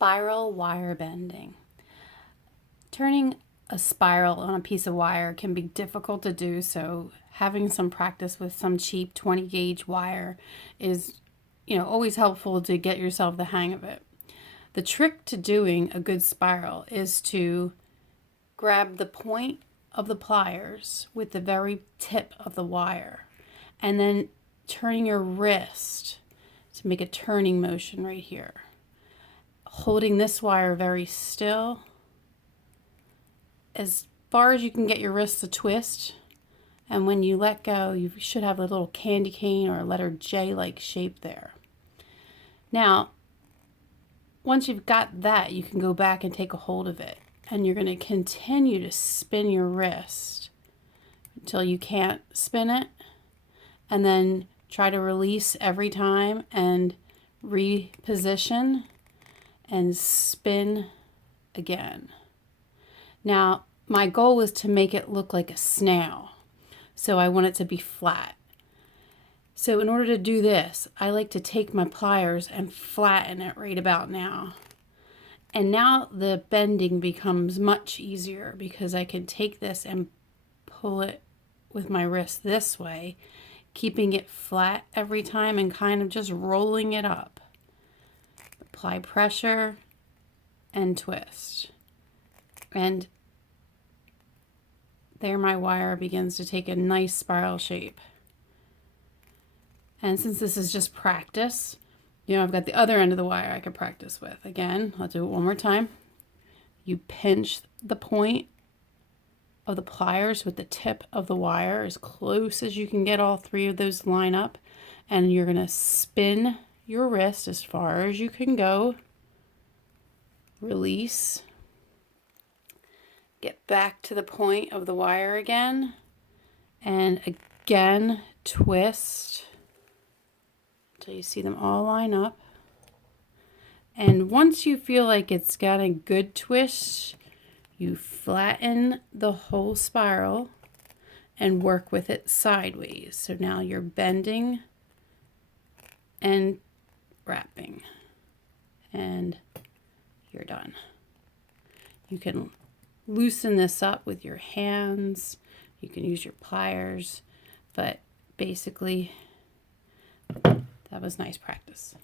Spiral wire bending. Turning a spiral on a piece of wire can be difficult to do, so having some practice with some cheap 20 gauge wire is, always helpful to get yourself the hang of it. The trick to doing a good spiral is to grab the point of the pliers with the very tip of the wire and then turning your wrist to make a turning motion right here. Holding this wire very still, as far as you can get your wrist to twist, and when you let go, you should have a little candy cane or a letter J-like shape there. Now, once you've got that, you can go back and take a hold of it, and you're going to continue to spin your wrist until you can't spin it, and then try to release every time and reposition and spin again. Now, my goal was to make it look like a snail, so I want it to be flat. So in order to do this, I like to take my pliers and flatten it right about now. And now the bending becomes much easier because I can take this and pull it with my wrist this way, keeping it flat every time and kind of just rolling it up. Apply pressure and twist. And there my wire begins to take a nice spiral shape. And since this is just practice, I've got the other end of the wire I could practice with. Again, I'll do it one more time. You pinch the point of the pliers with the tip of the wire as close as you can get all three of those to line up. And you're going to spin your wrist as far as you can go. Release. Get back to the point of the wire again. And again, twist until you see them all line up. And once you feel like it's got a good twist, you flatten the whole spiral and work with it sideways. So now you're bending and wrapping, and you're done. You can loosen this up with your hands. You can use your pliers, but basically that was nice practice.